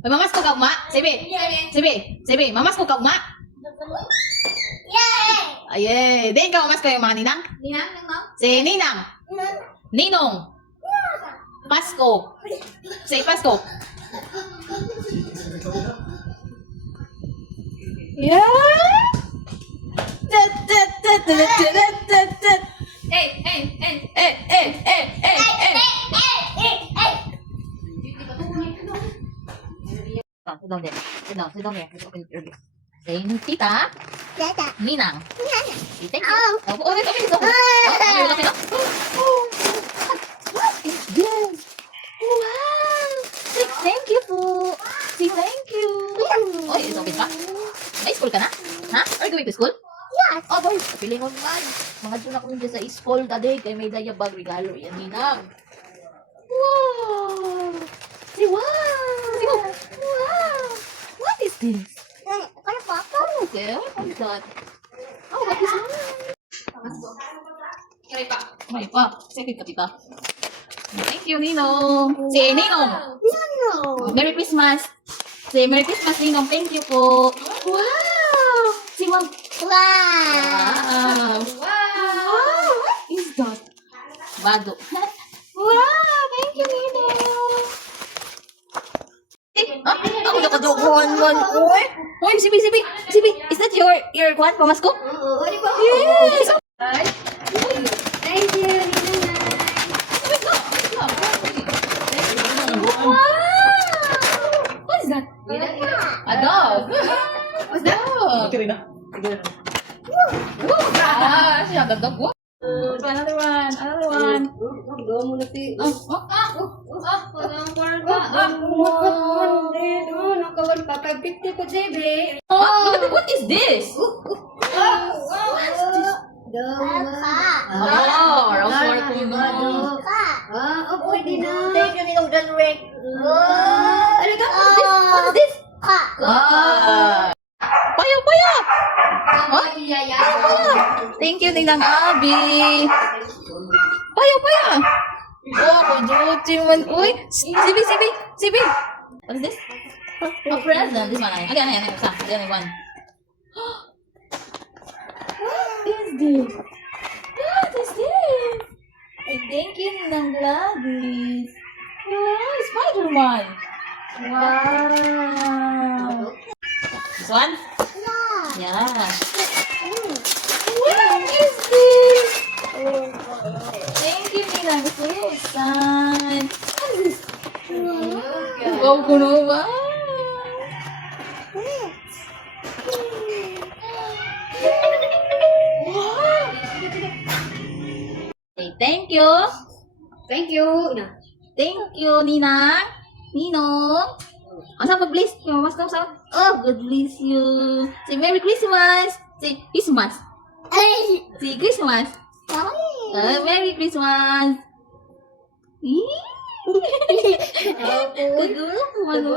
May mamas ko kaugma. Sibi. Sibi. Mamas ko kaugma. Aye. Din ka mamas ko yung mga ninang? Si Ninang. Ninong. Pasko. Si Pasko. Yeah. Sit down there. Let's open your gift. Say, Tita. Ninang. Thank you. Oh, let's open it. Oh, look it up. What is this? Wow. Say, thank you po. Say, thank you. Oh, it's open pa. May school ka na? Ha? Are you going to school? Yes. Oh, boy. Piling mo man. Mga dyan ako nandiyan sa school today. Kaya may daya bag regalo. Yan, Ninang. Wow. Say, wow. Say, wow. What is this? Okay, what is that? Oh, what is that? May pa. Sakit ka, tita. Thank you, Ninong. Si Ninong. Merry Christmas. Si Merry Christmas, Ninong. Thank you po. Wow. Si Ma'am. Wow. What is that? Bado. Wow. Thank you, Ninong. Ako nakajokohan man. Uy, Sibi. Is that your kwan, pamasko? Yes. Thank you. Wow. What is that? A dog. What's that? Siya the dog. What? Another one. What is this? What is this? Paya. Thank you, Ninang Abi. Paya. Oh, kujuti man. Uy, Sibi. What is this? A present. This one. Again. The other one. What is this? I thank you, Ninang Gladys. Wow, Spider-Man. Wow. This one? Yeah. What is this? Thank you, Ninang Susan. What is this? Wow, kuno ba? Wow. Say thank you. Thank you, Ninang. Ninong. Asa pa-bless? Yung mas sa. Oh, God bless you. Say Merry Christmas. Say Christmas. Say Christmas. Merry Christmas. Kagulong mo, ano?